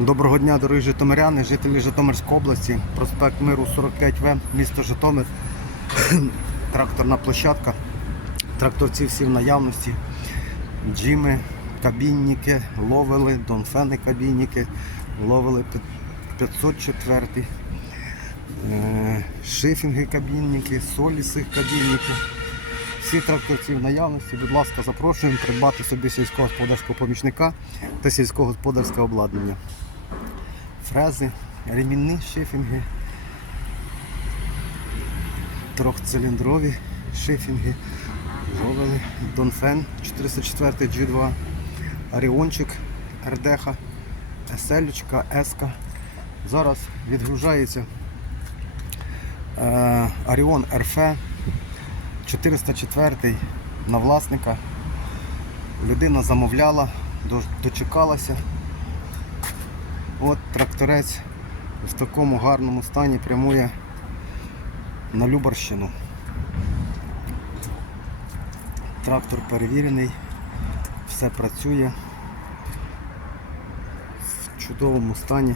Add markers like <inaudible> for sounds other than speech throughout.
Доброго дня, дорогі житомиряни, жителі Житомирської області, проспект Миру 45В, місто Житомир, <clears throat> тракторна площадка. Тракторці всі в наявності. Джими, кабінники, ловили, донфени кабінники, ловили 504, е, шифінги кабінники, соліси кабінники. Всі тракторці в наявності, будь ласка, запрошуємо придбати собі сільськогосподарського помічника та сільськогосподарське обладнання. Фрези, ремінні шифінги, трьохциліндрові шифінги, зробили Донфен 404 G2, Аріончик РДХ, Еселючка, Еска. Зараз відгружається Аріон РФ 404 на власника. Людина замовляла, дочекалася. От тракторець в такому гарному стані прямує на Любарщину. Трактор перевірений, все працює в чудовому стані.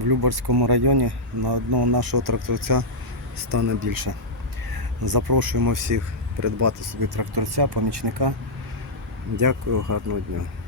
В Люборському районі на одного нашого тракторця стане більше. Запрошуємо всіх придбати собі тракторця, помічника. Дякую, гарного дня.